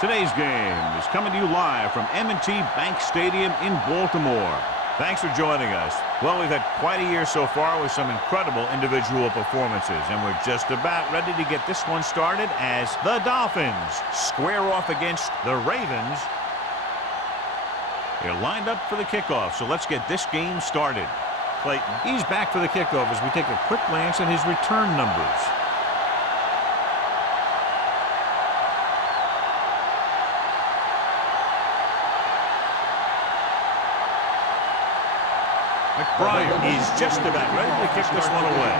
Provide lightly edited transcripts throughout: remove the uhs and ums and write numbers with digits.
Today's game is coming to you live from M&T Bank Stadium in Baltimore. Thanks for joining us. Well, we've had quite a year so far with some incredible individual performances, and we're just about ready to get this one started as the Dolphins square off against the Ravens. They're lined up for the kickoff, so let's get this game started. Clayton, he's back for the kickoff as we take a quick glance at his return numbers. McBride is just about ready to kick this one away.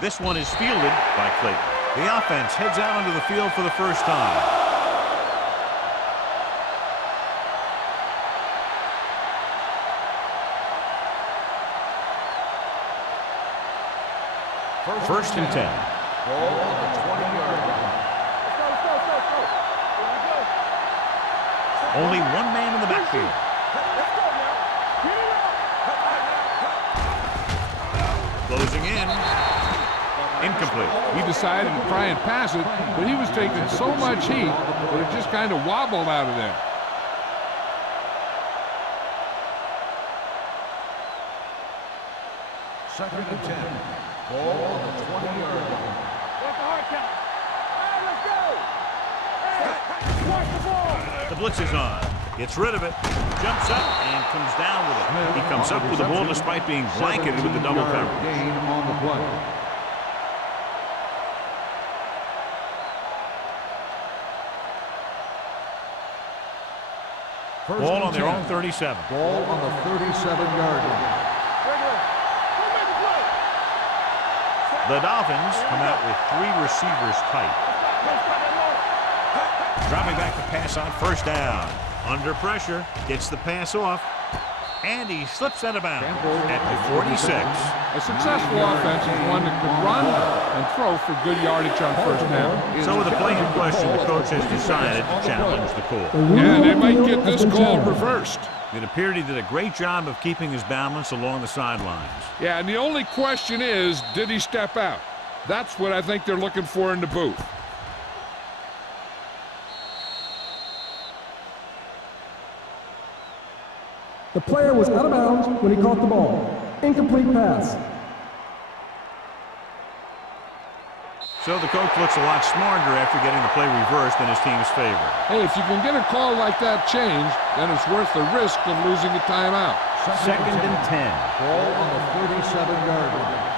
This one is fielded by Clayton. The offense heads out onto the field for the first time. First and 10. Ball on the 20-yard line. Only one man in the backfield. Closing in. Incomplete. He decided to try and pass it, but he was taking so much heat that it just kind of wobbled out of there. Second and 10. Ball on the 20-yard line. The blitz is on. Gets rid of it. Jumps up and comes down with it. He comes up with the ball despite being blanketed with the double coverage. Gain on the play. Ball on their own 37. Ball on the 37-yard line. The Dolphins come out with three receivers tight. Dropping back to pass on first down. Under pressure, gets the pass off, and he slips out of bounds at the 46. A successful offense is one that could run and throw for good yardage on first down. So with the play in question, the coach has decided to challenge the call. Yeah, they might get this call reversed. It appeared he did a great job of keeping his balance along the sidelines. Yeah, and the only question is, did he step out? That's what I think they're looking for in the booth. The player was out of bounds when he caught the ball. Incomplete pass. So the coach looks a lot smarter after getting the play reversed in his team's favor. Hey, if you can get a call like that changed, then it's worth the risk of losing a timeout. Second and 10. Ball on the 37-yard line.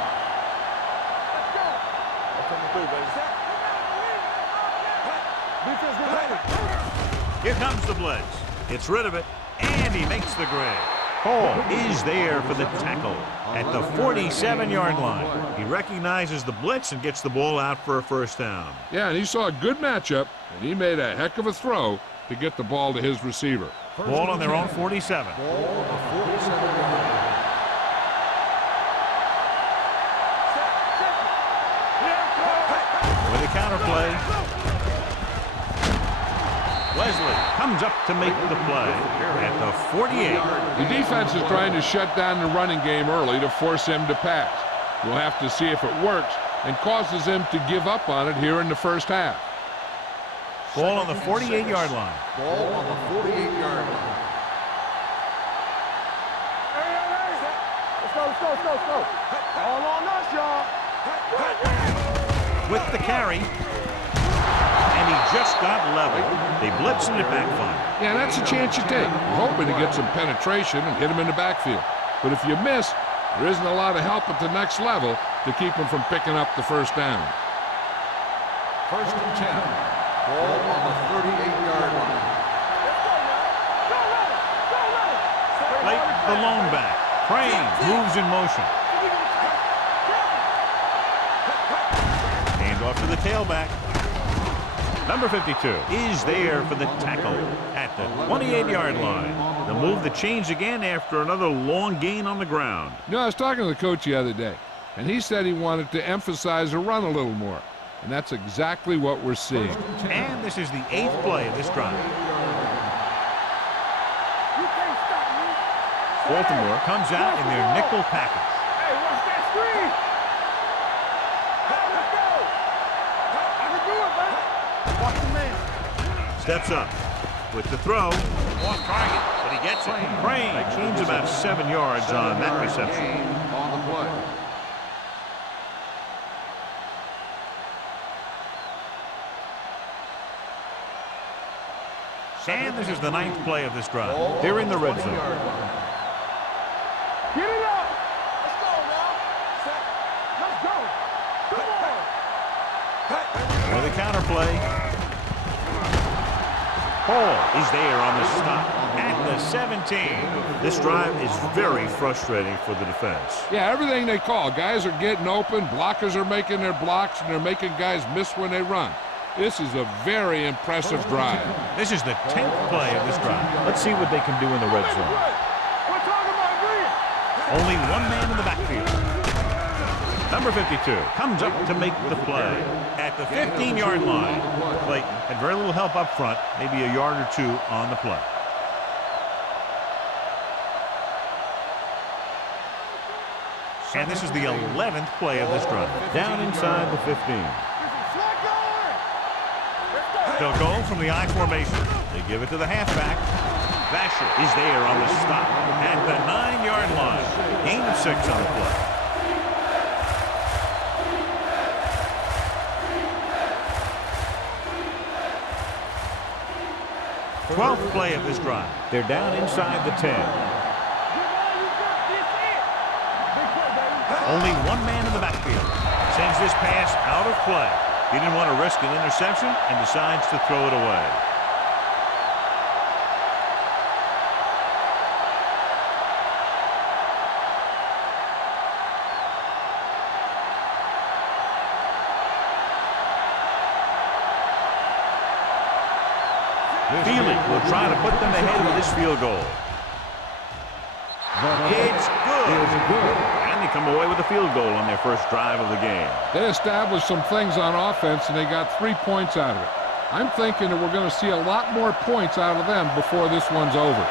Here comes the blitz. Gets rid of it, and he makes the grab. Hall is there for the tackle at the 47-yard line. He recognizes the blitz and gets the ball out for a first down. Yeah, and he saw a good matchup, and he made a heck of a throw to get the ball to his receiver. Ball on their own 47. Ball on the 47-yard line. With a counter play, Wesley comes up to make the play at the 48. The defense is trying to shut down the running game early to force him to pass. We'll have to see if it works and causes him to give up on it here in the first half. Ball on the 48-yard line. Ball on the 48-yard line. Let's go. All on us, y'all. With the carry, and he just got level. They blitz and it backfire. Yeah, that's a chance you take. You're hoping to get some penetration and hit him in the backfield. But if you miss, there isn't a lot of help at the next level to keep him from picking up the first down. First and 10. Ball on the 38-yard line. Late, the lone back. Crane moves in motion. Hand off to the tailback. Number 52 is there for the tackle at the 28-yard line. The move that changed again after another long gain on the ground. You know, I was talking to the coach the other day, and he said he wanted to emphasize the run a little more. And that's exactly what we're seeing. And this is the 8th play of this drive. Baltimore comes out in their nickel package. Steps up with the throw. Off target, but he gets it. Crane gains about 7 yards on that reception. On the play. And this is the 9th play of this drive. They're in the red zone. Get it up. Let's go now. Set. Let's go. Come on. For the counter play. Hall is there on the stop at the 17. This drive is very frustrating for the defense. Yeah, everything they call. Guys are getting open, blockers are making their blocks, and they're making guys miss when they run. This is a very impressive drive. This is the 10th play of this drive. Let's see what they can do in the red zone. We're talking about green. Only one man in the backfield. Number 52 comes up to make the play at the 15-yard line. Clayton had very little help up front, maybe a yard or two on the play. And this is the 11th play of this drive. Down inside the 15. They'll go from the I formation. They give it to the halfback. Vasher is there on the stop at the 9-yard line. Gain of 6 on the play. 12th play of this drive. They're down inside the 10. Only one man in the backfield. Sends this pass out of play. He didn't want to risk an interception and decides to throw it away. Feely will try to put them ahead with this field goal. It's good. And they come away with a field goal on their first drive of the game. They established some things on offense, and they got 3 points out of it. I'm thinking that we're going to see a lot more points out of them before this one's over.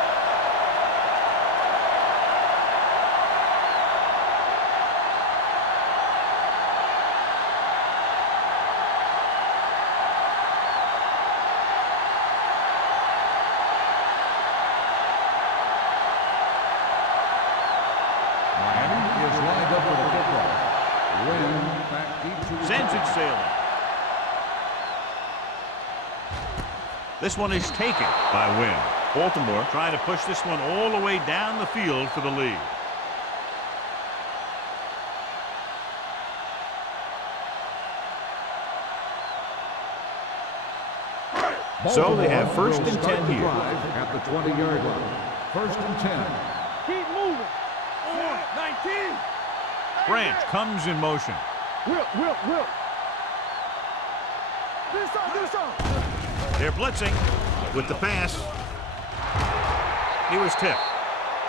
Sends it sailing. This one is taken by Wynn. Baltimore trying to push this one all the way down the field for the lead. So they have first and 10 here. At the 20-yard line. First and 10. Keep moving. 19. Branch comes in motion. Will. Do something. They're blitzing with the pass. He was tipped.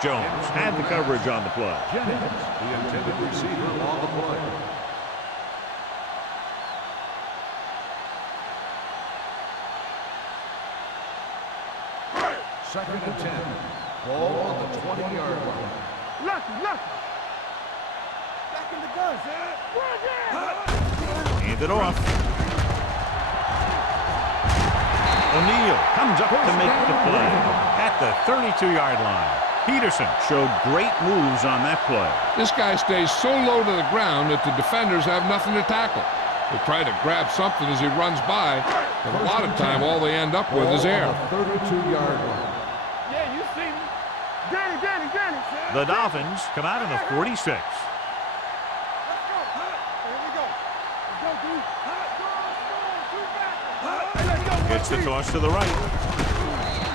Jones had the coverage on the play. Jennings, the intended receiver on the play. Second and 10. Ball on the 20-yard line. Lucky. Back in the gun, sir. Hand it off. O'Neal comes up to make the play at the 32-yard line. Peterson showed great moves on that play. This guy stays so low to the ground that the defenders have nothing to tackle. They try to grab something as he runs by, but a lot of time all they end up with is air. 32-yard line. Yeah, you see me. Danny. The Dolphins come out in the 46. Let's go. Here we go. Let's go, dude. Gets the toss to the right.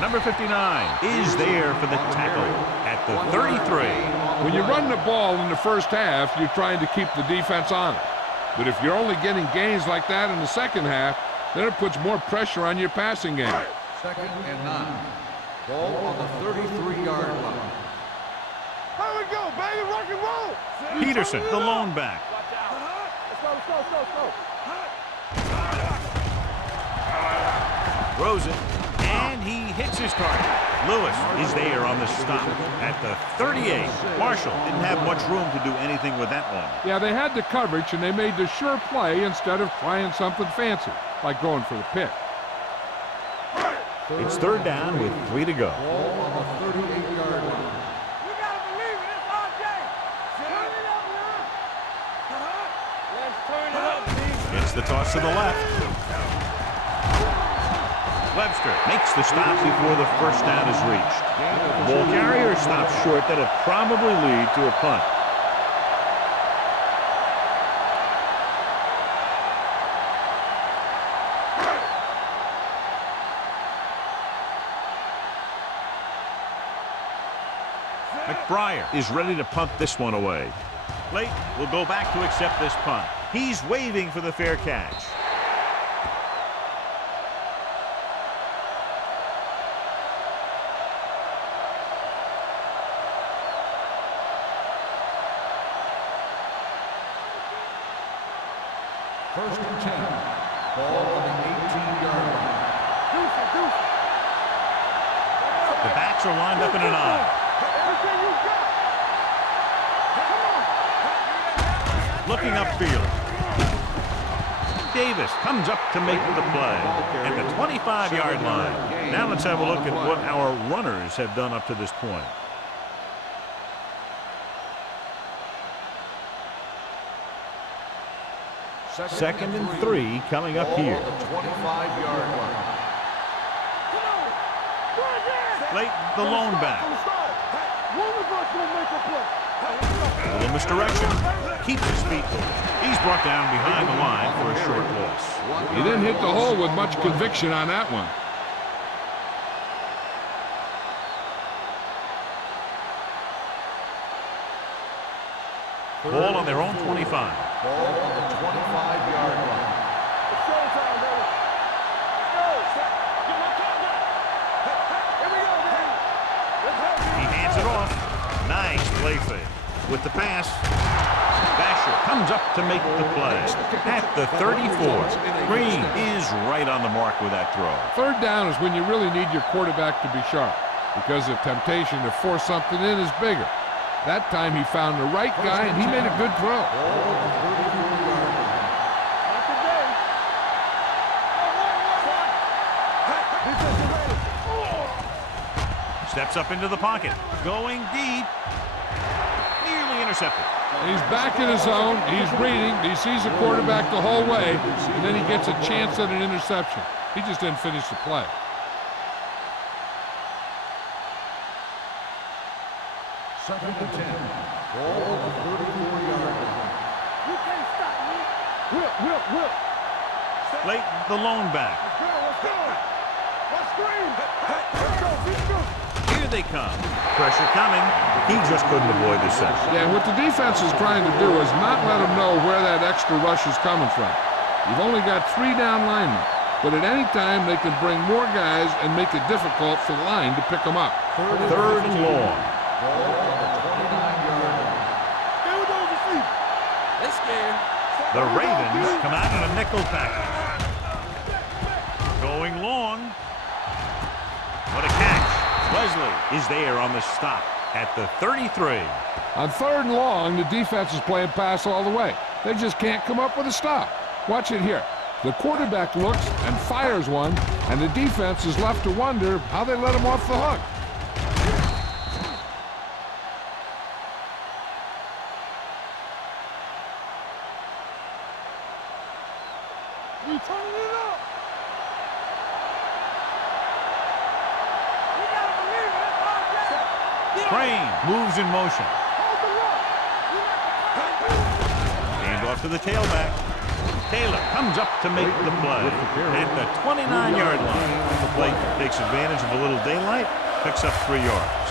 Number 59 is there for the tackle at the 33. When you run the ball in the first half, you're trying to keep the defense on it. But if you're only getting gains like that in the second half, then it puts more pressure on your passing game. Second and 9. Ball on the 33-yard line. Here we go, baby. Rock and roll. Peterson, the lone back. Let's go. Throws it, and he hits his target. Lewis is there on the stop at the 38. Marshall didn't have much room to do anything with that one. Yeah, they had the coverage, and they made the sure play instead of trying something fancy, like going for the pick. It's third down with 3 to go. Ball on the 38-yard line. You gotta believe it. It's RJ. Turn it up, man. Let's turn it up, man. Gets the toss to the left. Webster makes the stop before the first down is reached. The ball carrier stops short. That'll probably lead to a punt. McBriar is ready to punt this one away. Late will go back to accept this punt. He's waving for the fair catch. First and 10. Ball on the 18-yard line. The backs are lined up in an eye. Everything you got. Come on. Looking upfield. Davis comes up to make the play at the 25-yard line. Now let's have a look at what our runners have done up to this point. Second and 3 coming up here. Ball on the 25-yard line. Late the lone back. One of us will make a play. A little misdirection. Keeps his feet moving. He's brought down behind the line for a short loss. He didn't hit the hole with much conviction on that one. Ball on their own 25. Ball on the 25-yard line. It's showtime, baby. Let's go. Get my top down. Here we go, baby. Let's go. He hands it off. Nice play fake. With the pass, Basher comes up to make the play at the 34. Green is right on the mark with that throw. Third down is when you really need your quarterback to be sharp because the temptation to force something in is bigger. That time he found the right guy and he made a good throw. Ball on the 34-yard line. Not today. Defense is ready. Steps up into the pocket. Going deep. Nearly intercepted. He's back in his zone. He's reading. He sees the quarterback the whole way, and then he gets a chance at an interception. He just didn't finish the play. Second and 10. Ball on the 34-yard line. You can't stop me. Whip. Late the lone back. Let's go. Let's scream. Let's go. Let's go. Here they come. Pressure coming. He just couldn't avoid the sack. Yeah, what the defense is trying to do is not let him know where that extra rush is coming from. You've only got 3 down linemen, but at any time they can bring more guys and make it difficult for the line to pick them up. Third and long. Ball on the 29-yard line. Stay with those receivers. They scared. The Ravens come out in a nickel package. Going long. What a catch. Wesley is there on the stop at the 33. On third and long, the defense is playing pass all the way. They just can't come up with a stop. Watch it here. The quarterback looks and fires one, and the defense is left to wonder how they let him off the hook. We turning it up. We gotta believe it. It's RJ. Crane moves in motion. Hold the rock. We like Hand off to the tailback. Taylor comes up to make the play at the 29-yard line. The play takes advantage of a little daylight, picks up 3 yards.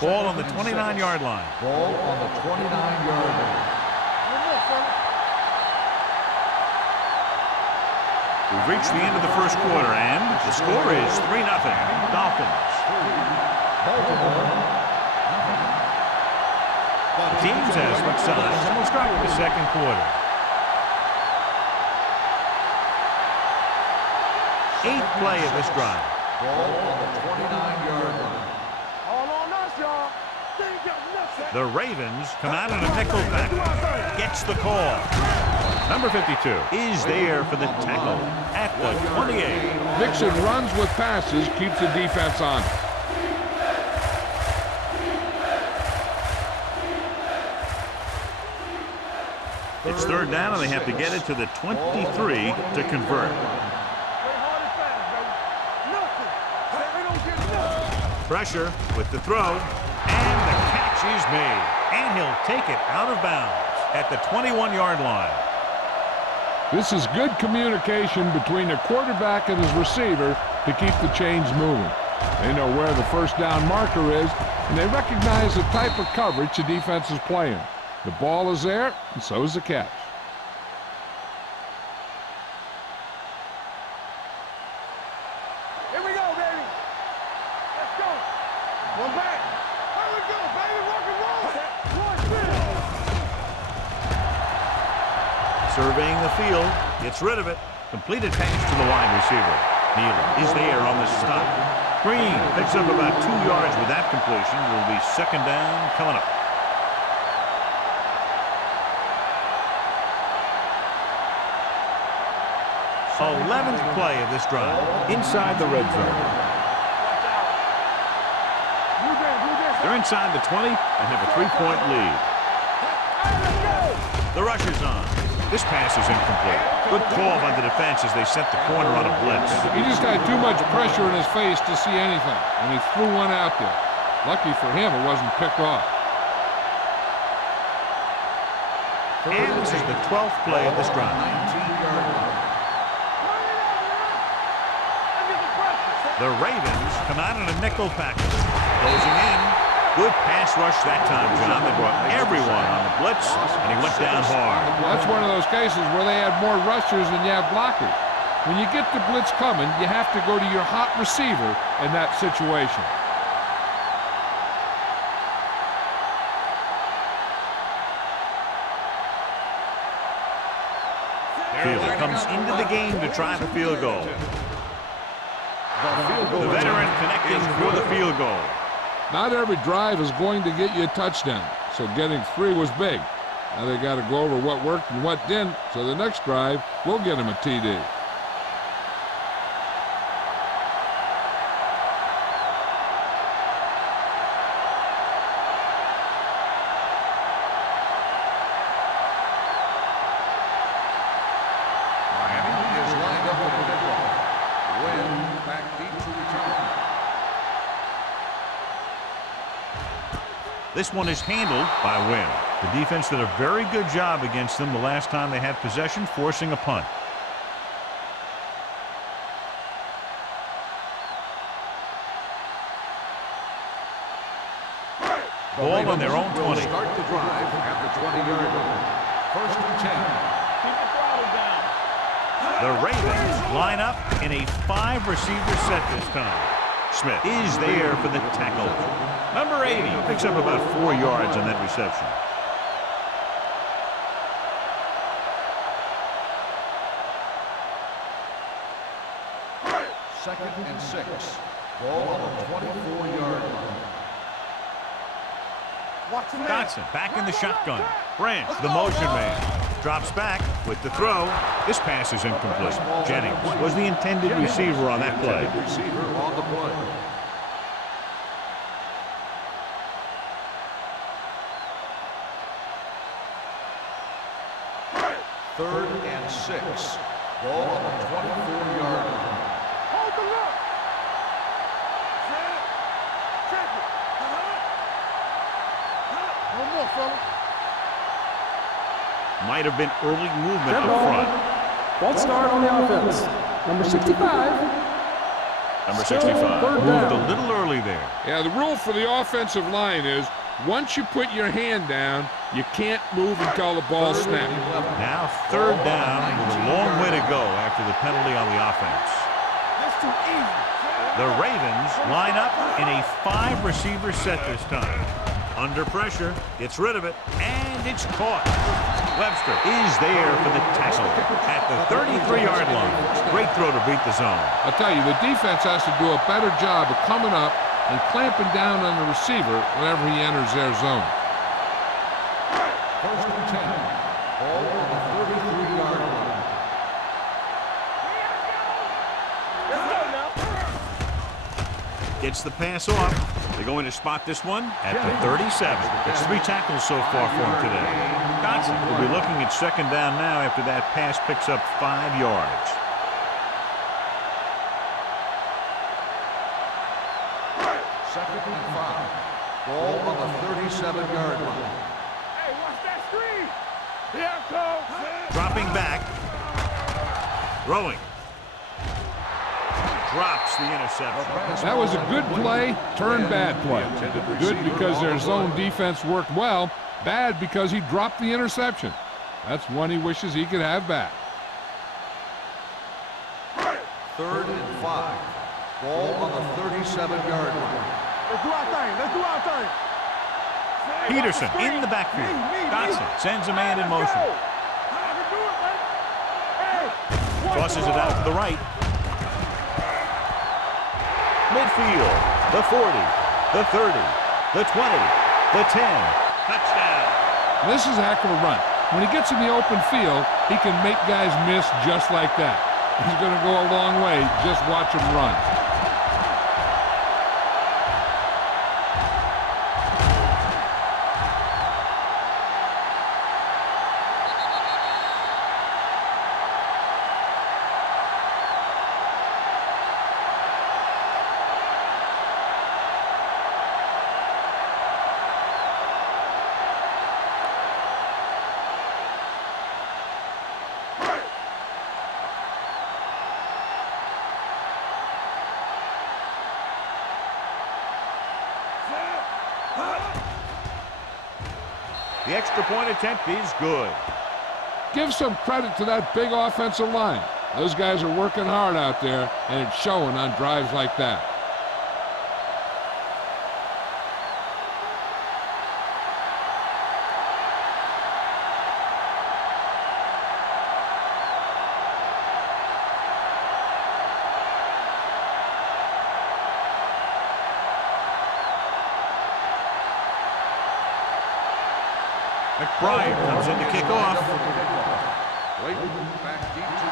Ball on the 29-yard line. Ball on the 29-yard line. We've reached the end of the first quarter, and the score is 3-0. Dolphins. The teams have switched sides, and we'll start with the second quarter. 8th play of this drive. Ball on the 29-yard line. All on us, y'all. They ain't got nothing. The Ravens come out in a nickel package. Gets the call. Number 52 is there for the tackle at the 28. Dixon runs with passes, keeps the defense on. It's third down, and they have to get it to the 23 to convert. Pressure with the throw, and the catch is made. And he'll take it out of bounds at the 21-yard line. This is good communication between the quarterback and his receiver to keep the chains moving. They know where the first down marker is, and they recognize the type of coverage the defense is playing. The ball is there, and so is the catch. Here we go, baby. Let's go. One back. Here we go, baby. Rock and roll. Watch this. Surveying the field, gets rid of it. Completed pass to the wide receiver. Neal is there on the stop. Green picks up about 2 yards with that completion. It will be second down coming up. 11th play of this drive inside the red zone. They're inside the 20 and have a 3-point lead. The rush is on. This pass is incomplete. Good call by the defense as they set the corner on a blitz. He just had too much pressure in his face to see anything, and he threw one out there. Lucky for him, it wasn't picked off. And this is the 12th play of this drive. 19-yard line. The Ravens come out in a nickel package. Closing in. Good pass rush that time, John. They brought everyone on the blitz, and he went down hard. That's one of those cases where they have more rushers than you have blockers. When you get the blitz coming, you have to go to your hot receiver in that situation. Fielder comes into the game to try the field goal. The veteran connecting for the field goal. Not every drive is going to get you a touchdown, so getting 3 was big. Now they got to go over what worked and what didn't, so the next drive will get him a TD. Miami is lined up with a nickel. Wynn back deep to return. This one is handled by Wynn. The defense did a very good job against them the last time they had possession, forcing a punt. Ball on their own 20. Start the drive at the 20-yard line. First and 10. Keep the throttle down. The Ravens line up in a 5-receiver set this time. Smith is there for the tackle. Number 80 picks up about 4 yards on that reception. Second and 6. Ball on the 24-yard line. Watch him. Dotson back in the shotgun. Branch, the motion man, drops back with the throw. This pass is incomplete. Jennings was the intended receiver on that play. Receiver on the play. Third and 6. Ball on the 24-yard line. Hold the look. Set it. Check it. One more, fella. Might have been early movement Red up ball. front. False start on the offense. Number 65. Number Still 65 third moved down. a little early there. Yeah, the rule for the offensive line is once you put your hand down, you can't move until the ball snaps. Now third down with a long way to go after the penalty on the offense. That's too easy. The Ravens line up in a 5-receiver set this time. Under pressure, gets rid of it, and it's caught. Webster is there for the tackle at the 33-yard line. Great throw to beat the zone. I'll tell you, the defense has to do a better job of coming up and clamping down on the receiver whenever he enters their zone. First and 10. Ball on the 33-yard Gets the pass off. They're going to spot this one at the 37. It's 3 tackles so far for him today. Dotson will be looking at second down now after that pass picks up 5 yards. Second and 5. Ball on the 37-yard line. Hey, watch that screen. Here it comes. Dropping back. Throwing. Drops the interception. That was a good play, turned bad play. Good because their zone defense worked well. Bad because he dropped the interception. That's one he wishes he could have back. Third and 5. Ball on the 37-yard line. Let's do our thing. Let's do our thing. Peterson in the backfield. Dotson sends a man in motion. Tosses it out to the right. Midfield, the 40, the 30, the 20, the 10. Touchdown. This is a heck of a run. When he gets in the open field, he can make guys miss just like that. He's going to go a long way. Just watch him run. The extra point attempt is good. Give some credit to that big offensive line. Those guys are working hard out there, and it's showing on drives like that. McBride comes in to kick off. Back deep to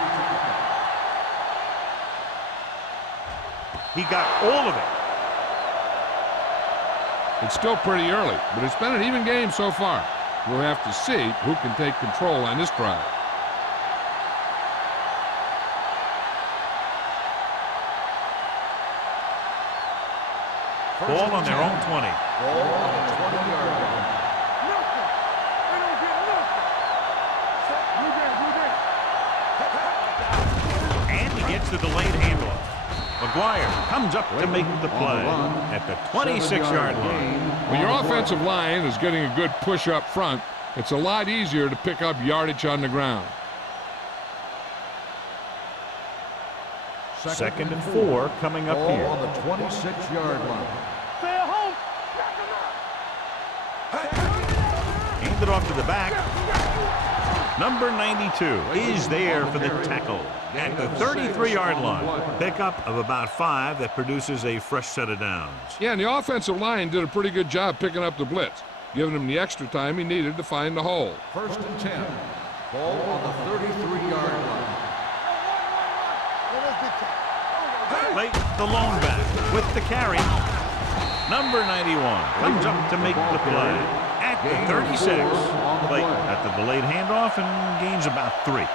He got all of it. It's still pretty early, but it's been an even game so far. We'll have to see who can take control on this drive. Ball on their own 20. Ball on the 20-yard line. And he gets the delayed handoff. McGuire comes up to make the play at the 26-yard line. When your offensive line is getting a good push up front, it's a lot easier to pick up yardage on the ground. Second and 4 coming up Ball here. on the 26-yard line. Stay at home. Handed off to the back. Number 92 is there for the tackle at the 33-yard line. Pickup of about 5 that produces a fresh set of downs. Yeah, and the offensive line did a pretty good job picking up the blitz, giving him the extra time he needed to find the hole. First and 10. Ball on the 33-yard line. Late the lone back with the carry. Number 91 comes up to make the play at the 36. Late at the delayed handoff and gains about 3.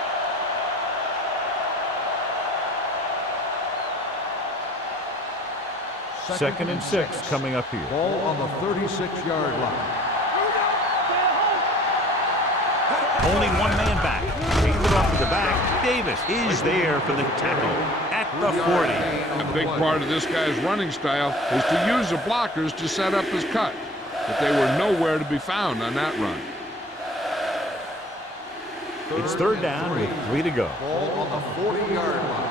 Second and 6 coming up here. Ball on the 36-yard line. Only one man back. Handed off to the back. Davis is there for the tackle at the 40. A big part of this guy's running style is to use the blockers to set up his cut, but they were nowhere to be found on that run. It's third down with 3 to go. Ball on the 40-yard line.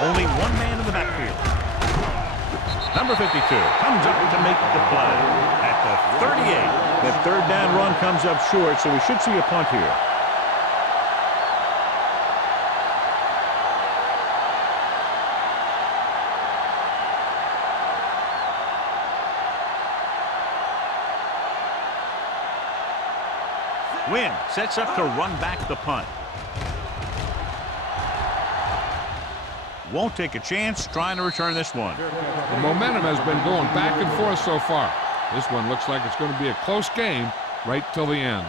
Only one man in the backfield. Number 52 comes up to make the play at the 38. That third down run comes up short, so we should see a punt here. Wynn sets up to run back the punt. won't take a chance trying to return this one. The momentum has been going back and forth so far. This one looks like it's going to be a close game right till the end.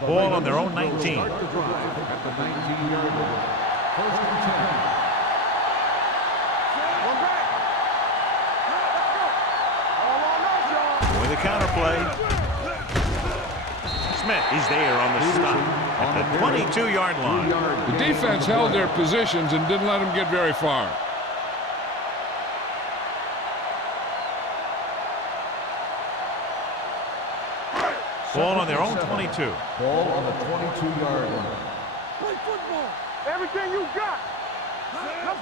Ball on their own 19. Start the drive at the 19-yard line. First and 10. With a counter play. Smith is there on the stop at the 22-yard line. The defense held their positions and didn't let them get very far. Ball on their own 22. Ball on the 22-yard line. Play football. Everything you got.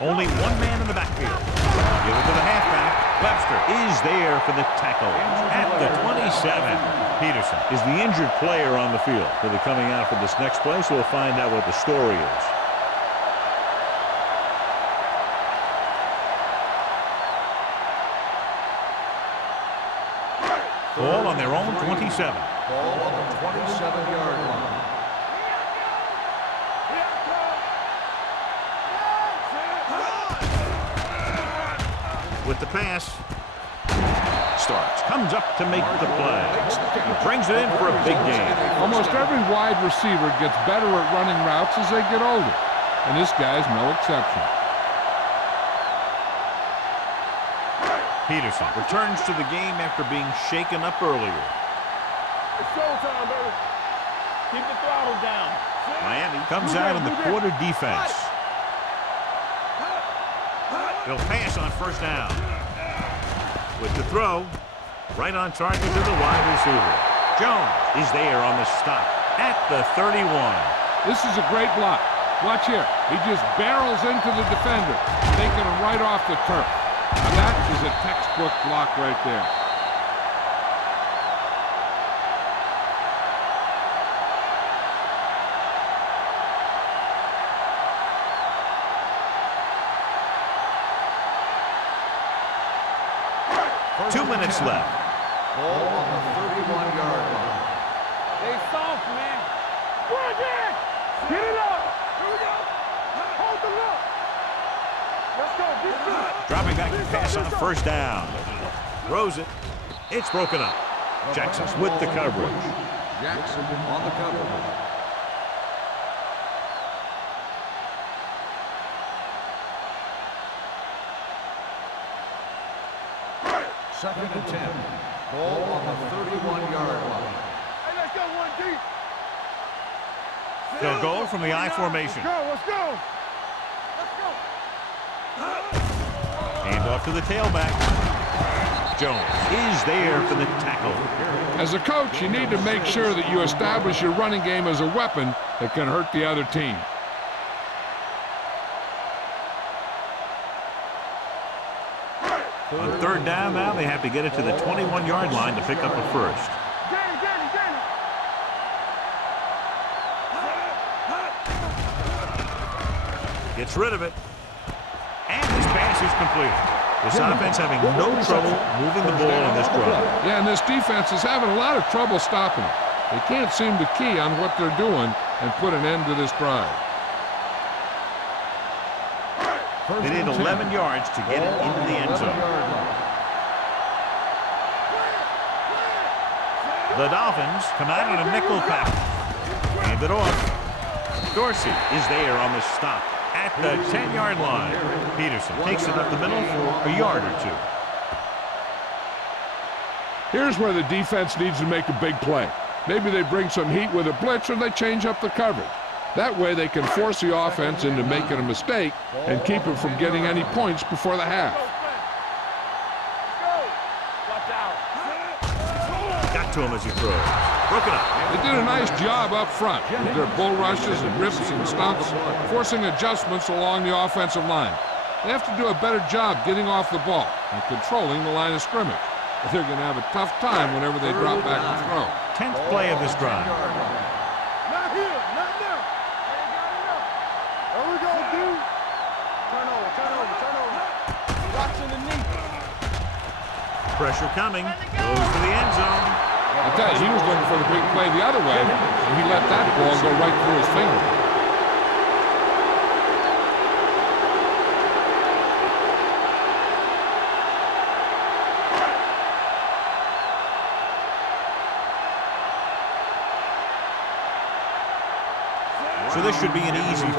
Only one man in the backfield. Give it to the halfback. Webster is there for the tackle at the 27. Peterson is the injured player on the field. He'll be coming out for this next play, so we'll find out what the story is. Ball on their own 27. Ball on the 27-yard line. With the pass. Starks. Comes up to make the play. He brings it in for a big game. Almost every wide receiver gets better at running routes as they get older, and this guy's no exception. Peterson returns to the game after being shaken up earlier. It's showtime, baby. Keep the throttle down. Miami comes out in the quarter defense. They'll pass on first down. With the throw, right on target to the wide receiver. Jones is there on the stop at the 31. This is a great block. Watch here. He just barrels into the defender, taking him right off the turf. Now that is a textbook block right there. First 2 and minutes 10. left. Ball on the 31-yard line. Stay soft, man. Work it. Get it up. Here we go. Hold the look. Let's go. Get good. Dropping back to pass on first down. Throws it. It's broken up. Jackson's with the coverage. Jackson on the coverage. Second and 10. Ball on the 31-yard line. Hey, let's go, 1D. They'll go from the I formation. Let's go. Hand off to the tailback. Jones is there for the tackle. As a coach, you need to make sure that you establish your running game as a weapon that can hurt the other team. On third down now, they have to get it to the 21-yard line to pick up a first. Gets rid of it. And this pass is completed. This offense having no trouble moving the ball in this drive. Yeah, and this defense is having a lot of trouble stopping it. They can't seem to key on what they're doing and put an end to this drive. They need 11 yards to get it into the end zone. The Dolphins come out in a nickel package. Hand it off. Dorsey is there on the stop at the 10-yard line. Peterson takes it up the middle for a yard or two. Here's where the defense needs to make a big play. Maybe they bring some heat with a blitz or they change up the coverage. That way they can force the offense into making a mistake and keep it from getting any points before the half. Got to him as he throws. Broken up. They did a nice job up front with their bull rushes and rips and stunts, forcing adjustments along the offensive line. They have to do a better job getting off the ball and controlling the line of scrimmage. They're going to have a tough time whenever they drop back and throw. 10th play of this drive. Not here, not now. Ain't got enough. There we go, dude. Turn over. Watching the knee. Pressure coming. Goes to the end zone. I tell you, he was looking for the big play the other way, and he let that ball go right through his finger. So this should be an easy 3.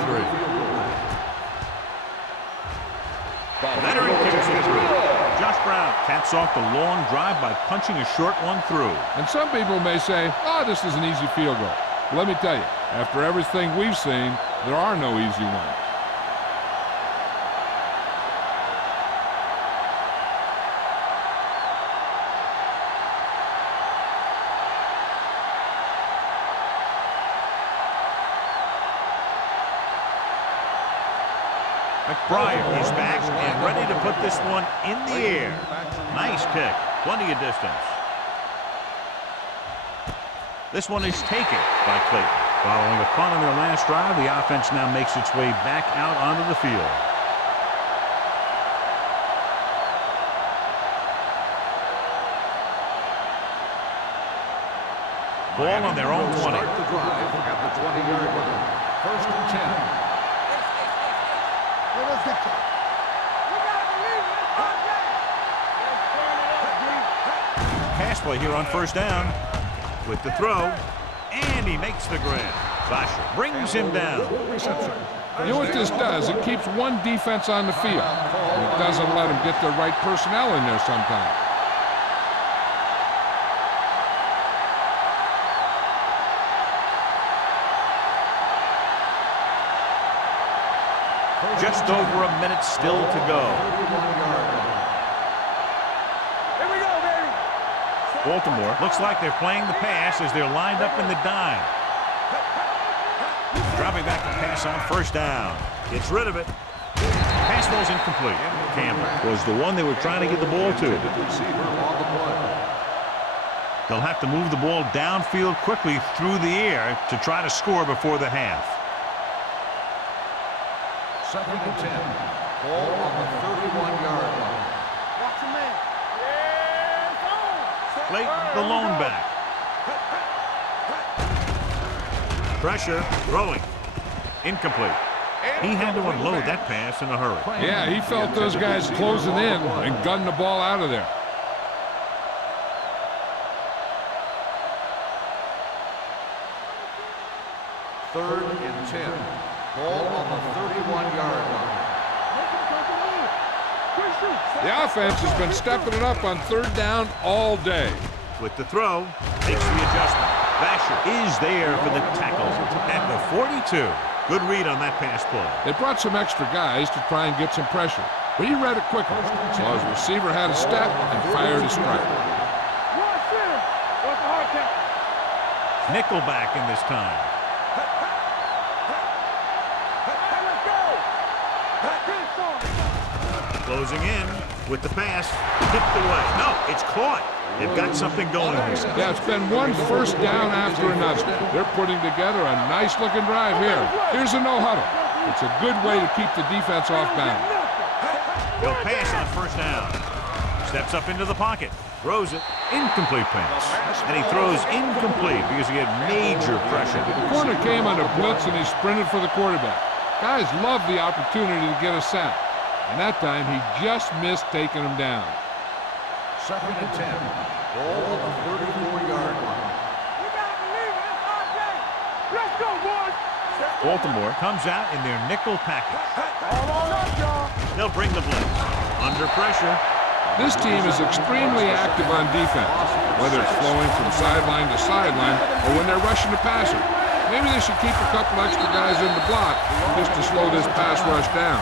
Veteran kicks it through. Josh Brown caps off the long drive by punching a short one through. And some people may say, oh, this is an easy field goal. Let me tell you, after everything we've seen, there are no easy ones. McBride is back and ready to put this one in the air. Nice kick. Plenty of distance. This one is taken by Clayton. Following a punt on their last drive, the offense now makes its way back out onto the field. Ball on their own 20. Start the drive at the 20-yard line. First and 10. Pass play here on first down with the throw, and he makes the grab. Flasher brings him down. You know what this does? It keeps one defense on the field. And it doesn't let them get the right personnel in there sometimes. Just over a minute still to go. Here we go, baby. Baltimore looks like they're playing the pass as they're lined up in the dime. Dropping back to pass on first down. Gets rid of it. Pass ball's incomplete. Campbell was the one they were trying to get the ball to. They'll have to move the ball downfield quickly through the air to try to score before the half. Second and 10. Ball on the 31-yard line. Watch your man. Yeah, Clayton, the lone back. Pressure, throwing. Incomplete. He had to unload that pass in a hurry. Yeah, he felt those guys closing in and gunned the ball out of there. Third and 10. Ball on the 31-yard line. The offense has been stepping it up on third down all day. With the throw, makes the adjustment. Vasher is there for the tackle at the 42. Good read on that pass play. They brought some extra guys to try and get some pressure, but he read it quickly. So his receiver had a step and fired a strike. Nickelback in this time. Closing in with the pass, tipped away. No, it's caught. They've got something going here. Yeah, it's been one first down after another. They're putting together a nice-looking drive here. Here's a no-huddle. It's a good way to keep the defense off balance. He'll pass on first down. Steps up into the pocket. Throws it. Incomplete pass. And he throws incomplete because he had major pressure. The corner came on a blitz and he sprinted for the quarterback. Guys love the opportunity to get a sack. And that time, he just missed taking him down. Second and 10. Ball on the 34-yard line. You gotta believe it. It's RJ. Let's go, boys. Baltimore comes out in their nickel package. All on up, y'all. They'll bring the blitz. Under pressure. This team is extremely active on defense, whether it's flowing from sideline to sideline or when they're rushing the passer. Maybe they should keep a couple extra guys in the block just to slow this pass rush down.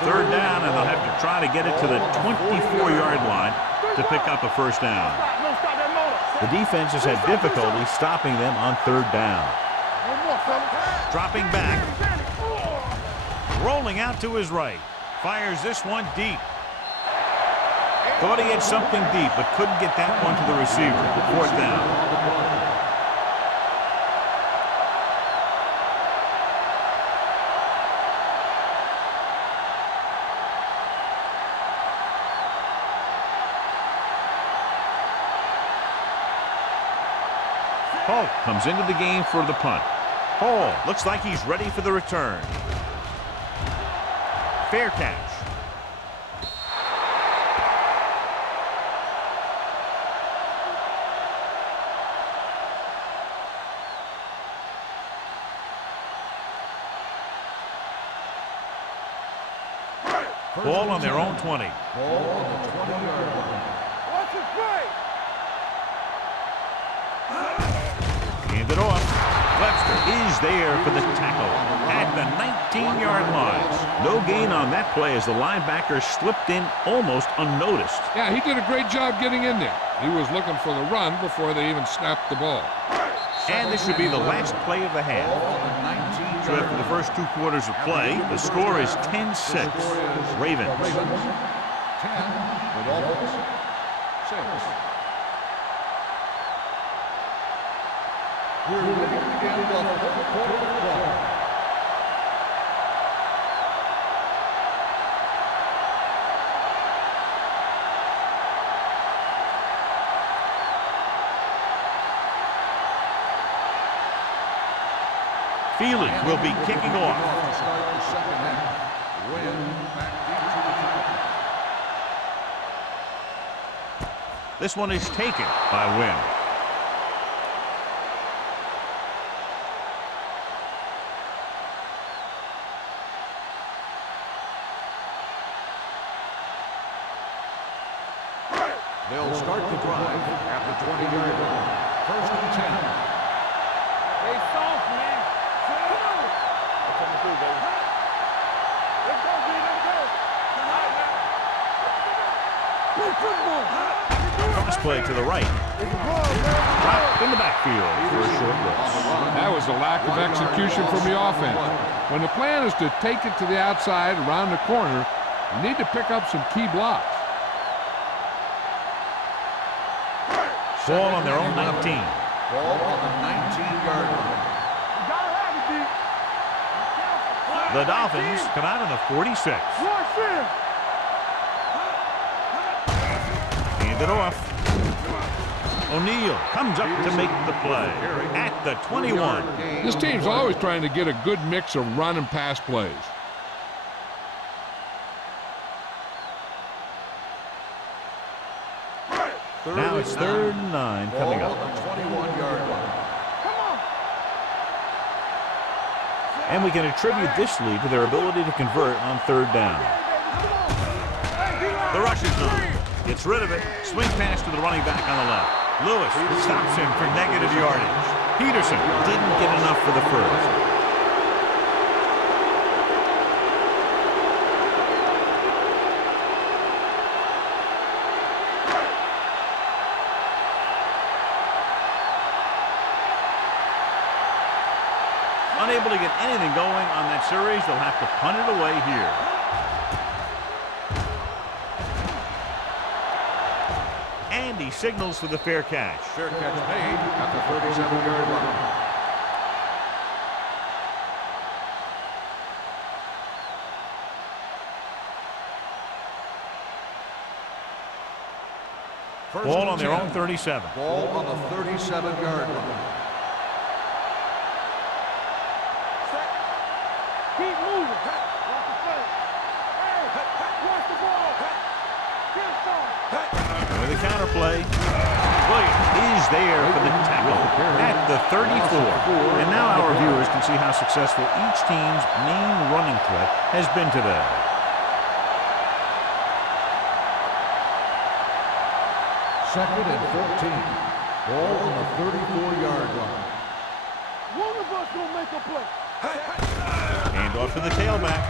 Third down, and they'll have to try to get it to the 24-yard line to pick up a first down. The defense has had difficulty stopping them on third down. Dropping back. Rolling out to his right. Fires this one deep. Thought he had something deep, but couldn't get that one to the receiver. Fourth down. Hall comes into the game for the punt. Hall looks like he's ready for the return. Fair catch. Ball on their own 20. Ball on the 20-yard line. Watch it play. Hand it off. Webster is there for the tackle at the 19-yard line. No gain on that play as the linebacker slipped in almost unnoticed. Yeah, he did a great job getting in there. He was looking for the run before they even snapped the ball. And this should be the last play of the half. So after the first 2 quarters of play, the score is 10-6. Ravens. 10, the Dolphins, 6. We're ready to begin the fourth quarter of ball. Feely will be kicking off. To start the second half. Win back deep to the This one is taken by Wynn. They'll start the drive at the 20-yard line. First and 10. They soft, man. Come on. That's what we do, baby. Let's go, B. Let's go. All right, man. Play football. Cross play to the right. Dropped in the backfield for a short loss. That was a lack of execution from the offense. When the plan is to take it to the outside around the corner, you need to pick up some key blocks. Ball on their own 19. Ball on the 19-yard line. You gotta have it, B. The Dolphins come out on the 46. Watch him. Hand it off. O'Neal comes up to make the play at the 21. This team's always trying to get a good mix of run and pass plays. Now it's 3rd and 9 coming Ball up. on the 21-yard line. Come on. And we can attribute this lead to their ability to convert on 3rd down. The rush is on. Gets rid of it. Swing pass to the running back on the left. Lewis stops him for negative yardage. Peterson didn't get enough for the first. Unable to get anything going on that series, they'll have to punt it away here. And he signals for the fair catch. Fair catch made at the 37-yard line. First Ball and on their 10. own 37. Ball on the 37-yard line. Keep moving. Watch the play. Hey, watch the ball. Get it started. With a counterplay, Williams is there for the tackle at the 34. And now our viewers can see how successful each team's main running threat has been today. Second and 14. Ball on the 34-yard line. One of us gonna make a play. Hand off to the tailback.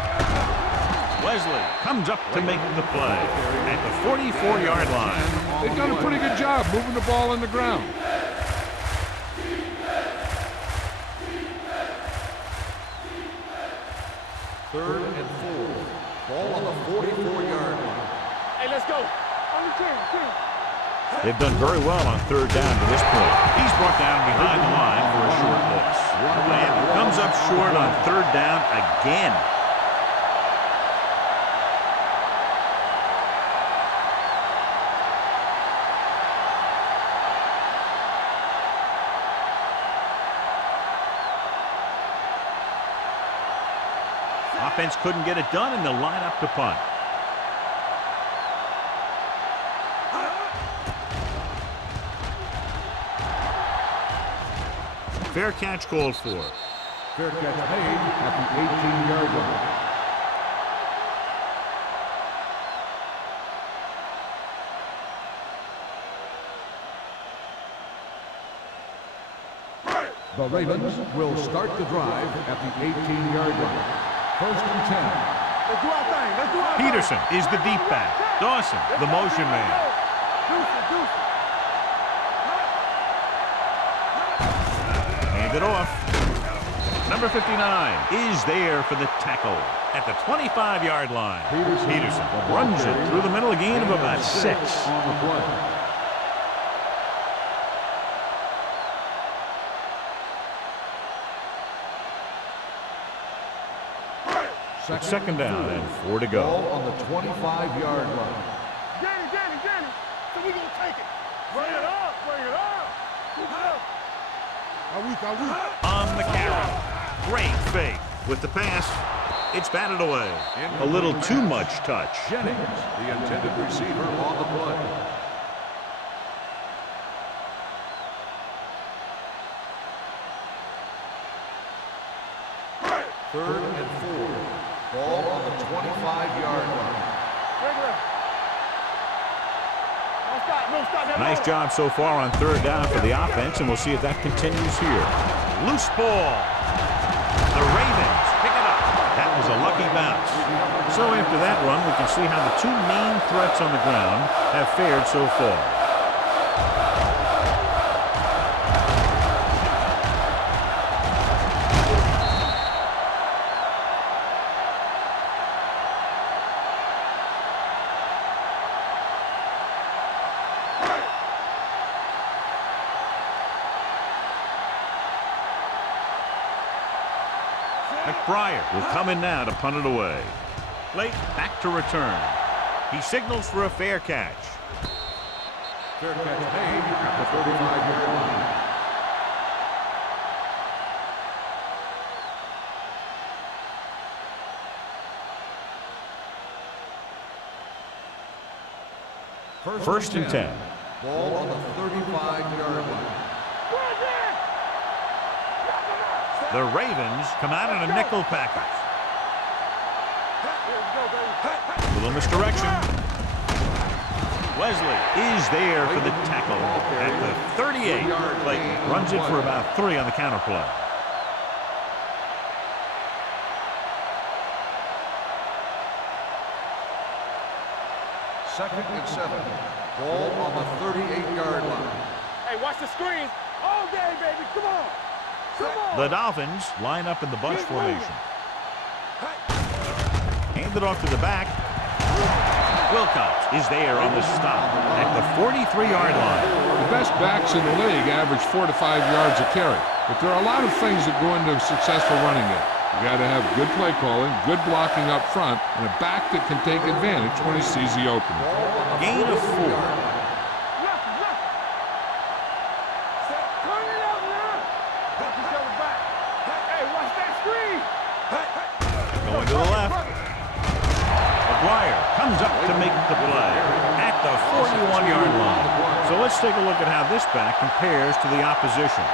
Wesley comes up to make the play at the 44-yard line. They've done a pretty good job moving the ball in the ground. Third and 4. Ball on the 44-yard line. Hey, let's go. On the 10. They've done very well on 3rd down to this point. He's brought down behind the line for a short loss. Miami comes up short on 3rd down again. offense couldn't get it done, and they'll line up to punt. Fair catch called for. Fair catch made at the 18-yard line. The Ravens will start the drive at the 18-yard line. 1st and 10. Let's do our thing. Let's do our thing. Peterson is the deep back. Dawson, the motion man. Hand it off. Number 59 is there for the tackle at the 25-yard line. Peterson runs it through the middle, a gain of about 6. On the play. Second down and 4 to go. Ball on the 25-yard line. Danny. So we gonna take it. Bring it up. Keep it up. Are we? On the carry. Great fake. With the pass, it's batted away. A little too much touch. Jennings, the intended receiver on the play. Third and 4. Ball on the 25-yard line. No stop. Nice job so far on third down for the offense, and we'll see if that continues here. Loose ball. The Ravens pick it up. That was a lucky bounce. So after that run, we can see how the two main threats on the ground have fared so far. McBriar will come in now to punt it away. Late back to return. He signals for a fair catch. Fair catch made at the 35-yard line. First and 10. Ball on the 35-yard line. The Ravens come out in a nickel package. A little misdirection. Wesley is there for the tackle at the 38. Clayton runs it for about 3 on the counter play. Second and 7. Ball on the 38-yard line. Hey, watch the screens. All day, baby. Come on. The Dolphins line up in the bunch formation. Hand it off to the back. Wilcox is there on the stop at the 43-yard line. The best backs in the league average 4 to 5 yards a carry. But there are a lot of things that go into a successful running game. You got to have good play calling, good blocking up front, and a back that can take advantage when he sees the opening. Gain of 4. Going to the left. McGuire comes up to make the play at the 41-yard line. So let's take a look at how this back compares to the opposition.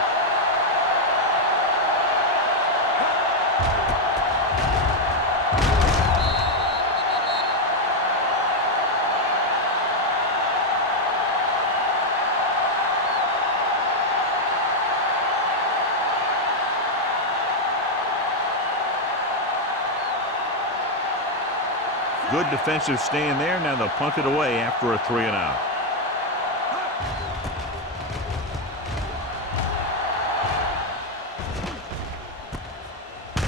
Good defensive stand there. Now they'll punt it away after a 3-and-out.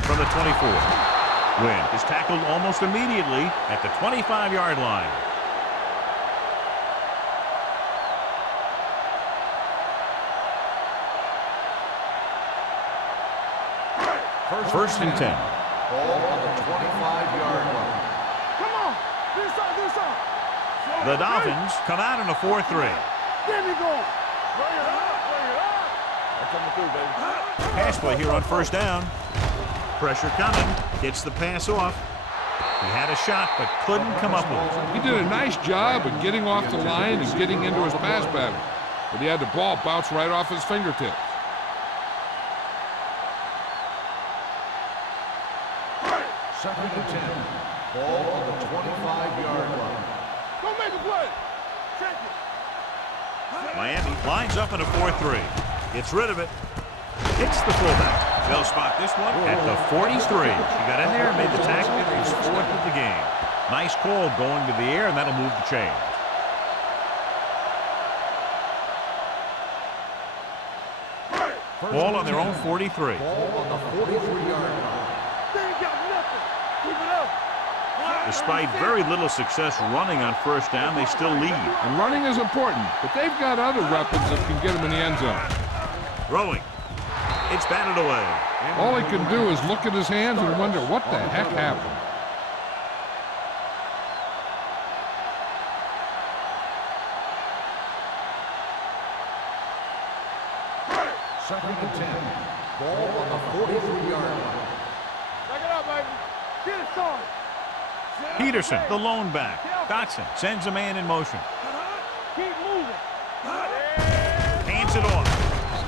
From the 24. Wynn is tackled almost immediately at the 25-yard line. First and 10. Ball on the 25-yard line. The Dolphins come out in a 4-3. There we go. Bring it up. They're coming through, baby. Pass play here on first down. Pressure coming. Gets the pass off. He had a shot, but couldn't come up with it. He did a nice job of getting off the line and getting into his pass pattern, but he had the ball bounce right off his fingertips. Second and 10. Ball on the 25-yard line. Go make a play. Check it. Miami lines up in a 4-3. Gets rid of it. Hits the fullback. They'll spot this one at the 43. He got in there and made the tackle. His fourth of the game. Nice call going to the air, and that'll move the chain. Ball on their own 43. Ball on the 43-yard line. They ain't got nothing. Keep it up. Despite very little success running on first down, they still lead. And running is important, but they've got other weapons that can get them in the end zone. Throwing. It's batted away. All he can do is look at his hands and wonder what the heck happened. Second and 10. Ball on the 43-yard line. Back it up, baby. Get it started. Peterson, the lone back. Dotson sends a man in motion. Keep moving. Hands it off.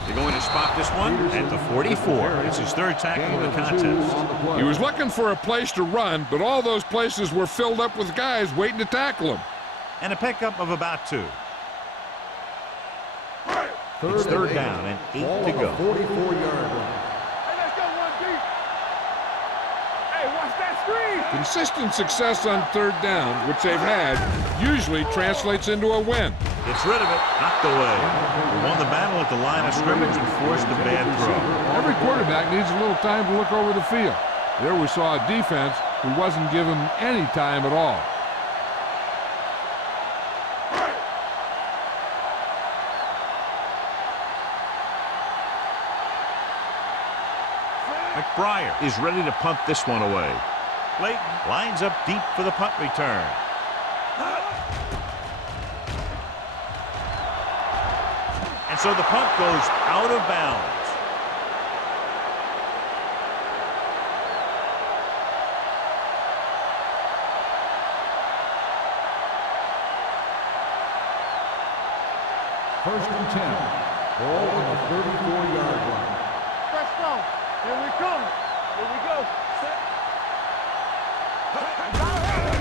They're going to spot this one at the 44. It's his third tackle of the contest. He was looking for a place to run, but all those places were filled up with guys waiting to tackle him. And a pickup of about 2. It's third down and 8 to go. 44-yard line. Hey, let's go one deep. Hey, watch that screen. Consistent success on third down, which they've had, usually translates into a win. Gets rid of it. Knocked away. They won the battle at the line of scrimmage and forced a bad throw. Every quarterback needs a little time to look over the field. There we saw a defense who wasn't given any time at all. McBriar is ready to punt this one away. Layton lines up deep for the punt return. And so the punt goes out of bounds. First and 10. Ball on the 34-yard line. Fresh throw. Here we come. Here we go.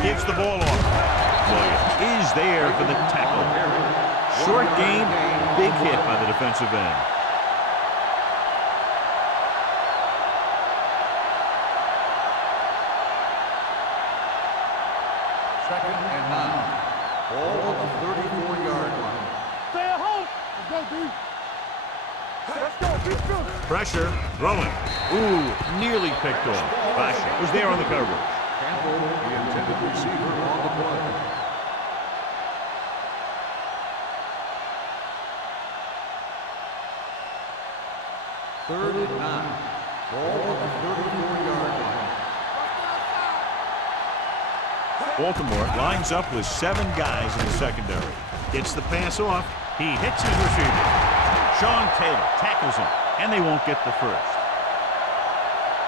Gives the ball off. Williams is there for the tackle. Short gain, big hit by the defensive end. Second and 9. Ball on the 34-yard line. Stay at home. Let's go, D. Let's go. Keep shooting. Pressure, throwing. Ooh, nearly picked off. Basha was there on the coverage. Campbell, the intended receiver on the play. Third and 9. Ball on the 34-yard line. Baltimore lines up with 7 guys in the secondary. Gets the pass off. He hits his receiver. Sean Taylor tackles him, and they won't get the first.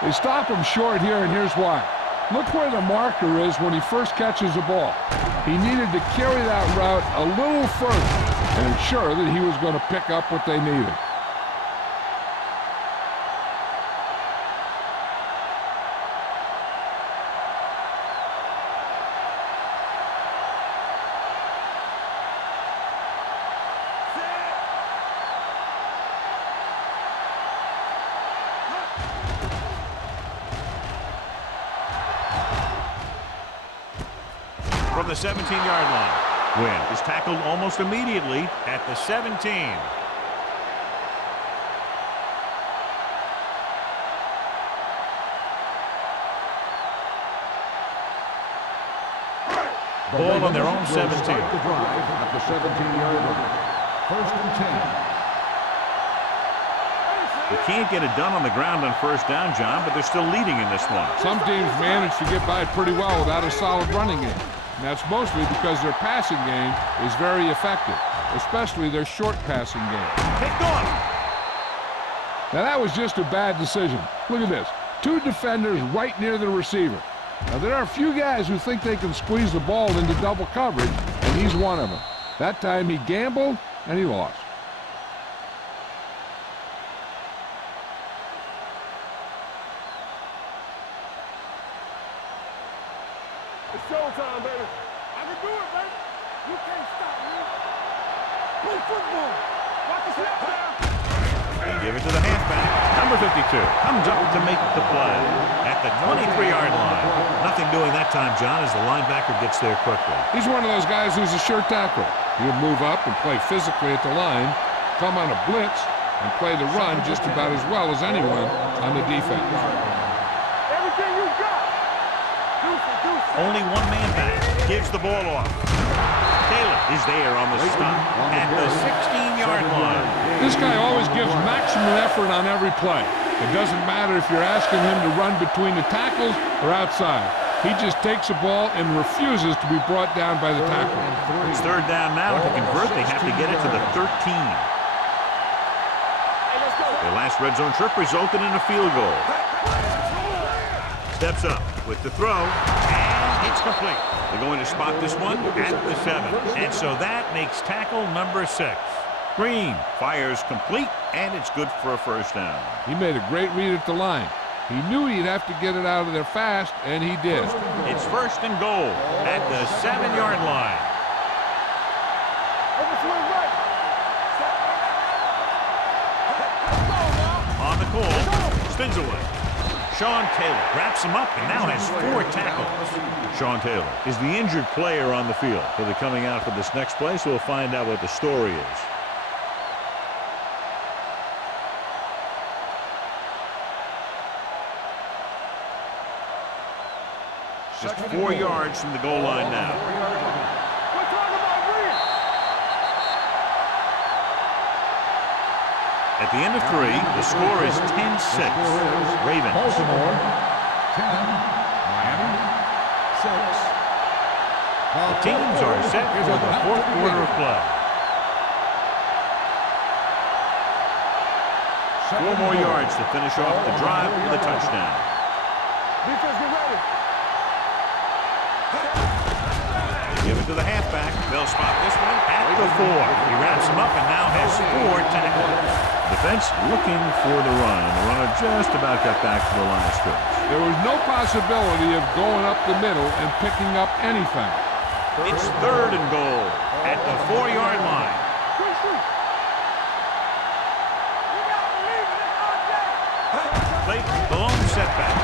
They stop him short here, and here's why. Look where the marker is when he first catches the ball. He needed to carry that route a little further and ensure that he was going to pick up what they needed. From the 17-yard line. Wynn is tackled almost immediately at the 17. Ball on their own 17. The drive at the 17-yard line. First and 10. They can't get it done on the ground on first down, John, but they're still leading in this one. Some teams manage to get by pretty well without a solid running game. And that's mostly because their passing game is very effective, especially their short passing game. Picked off. Now that was just a bad decision. Look at this. Two defenders right near the receiver. Now, there are a few guys who think they can squeeze the ball into double coverage, and he's one of them. That time he gambled, and he lost. It's showtime, baby. I can do it, baby. You can't stop me. Play football. Watch the snap now. They give it to the halfback. Number 52 comes up to make the play at the 23-yard line. Nothing doing that time, John, as the linebacker gets there quickly. He's one of those guys who's a sure tackler. He'll move up and play physically at the line, come on a blitz, and play the run just about as well as anyone on the defense. Everything you got. Only one man back. Gives the ball off. Taylor is there on the stop at the 16-yard line. This guy always gives maximum effort on every play. It doesn't matter if you're asking him to run between the tackles or outside. He just takes the ball and refuses to be brought down by the tackle. It's third down now. To convert, they have to get it to the 13. Their last red zone trip resulted in a field goal. Steps up with the throw, and it's complete. They're going to spot this one at the 7. And so that makes tackle number 6. Green fires complete, and it's good for a first down. He made a great read at the line. He knew he'd have to get it out of there fast, and he did. It's first and goal at the 7-yard line. On the call, spins away. Sean Taylor wraps him up and now has 4 tackles. Sean Taylor is the injured player on the field. He'll be coming out for this next play, so we'll find out what the story is. Just 4 yards from the goal line now. At the end of 3, the score is 10-6. Ravens. Baltimore, 10. Miami, 6. The teams are set for the 4th quarter of play. 4 more yards to finish off the drive with a touchdown. Defense, get ready. They give it to the halfback. They'll spot this one at the 4. He wraps him up and now has 4 tackles. Defense looking for the run, and the runner just about got back to the line of scrimmage. There was no possibility of going up the middle and picking up anything. It's third and goal at the 4-yard line. Late blown setback.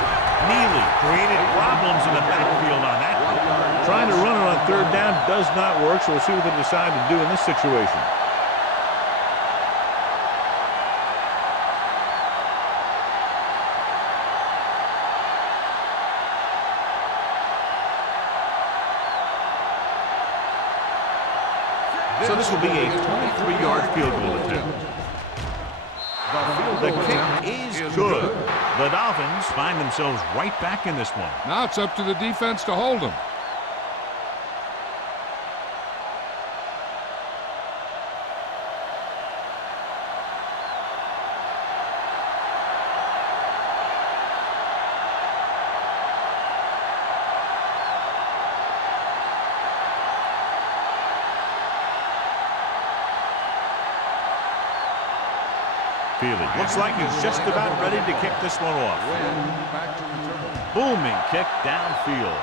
Neely created problems in the backfield on that one. Trying to run it on third down does not work, so we'll see what they decide to do in this situation. So this will be a 23-yard field goal attempt. The kick is good. The Dolphins find themselves right back in this one. Now it's up to the defense to hold him. Feely looks like he's just about ready to kick this one off. Booming kick downfield.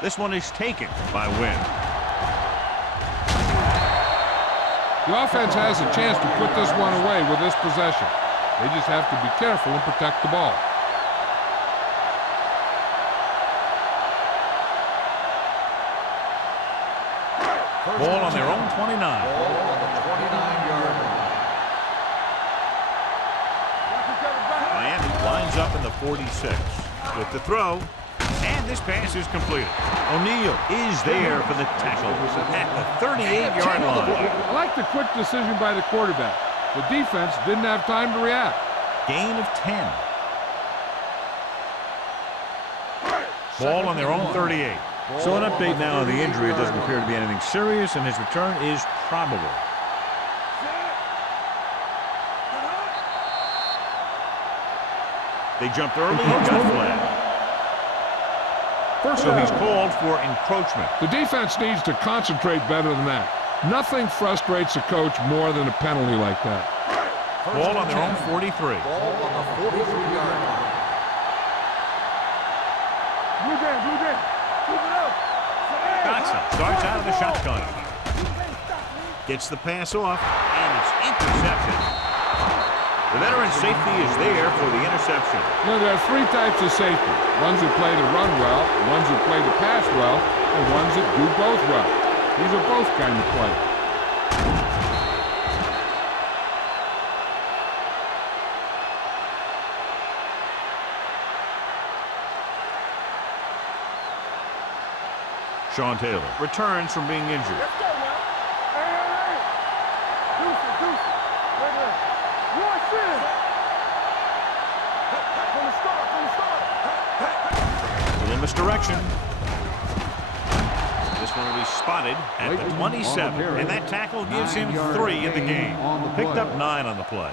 This one is taken by Wynn. The offense has a chance to put this one away with this possession. They just have to be careful and protect the ball. Ball on their own 29. Ball on the 29-yard line. Miami lines up in the 46 with the throw, and this pass is completed. O'Neal is there for the tackle at the 38-yard line. I like the quick decision by the quarterback. The defense didn't have time to react. Gain of 10. Ball on their own 38. So an update now on the injury. It doesn't appear to be anything serious, and his return is probable. They jumped early and got flagged. So he's called for encroachment. The defense needs to concentrate better than that. Nothing frustrates a coach more than a penalty like that. Ball on their own 43. Ball on the 43-yard line. Blue game, blue game. Keep it up. Johnson starts out of the shotgun. Gets the pass off, and it's intercepted. The veteran safety is there for the interception. You know, there are three types of safety. Ones who play the run well, ones who play the pass well, and ones that do both well. These are both kind of players. Sean Taylor returns from being injured. Let's go, man. Hey. Deuce it. Right there. Watch this. From the start. A little misdirection. This one will be spotted at the 27. And that tackle gives him 3 in the game. Picked up 9 on the play.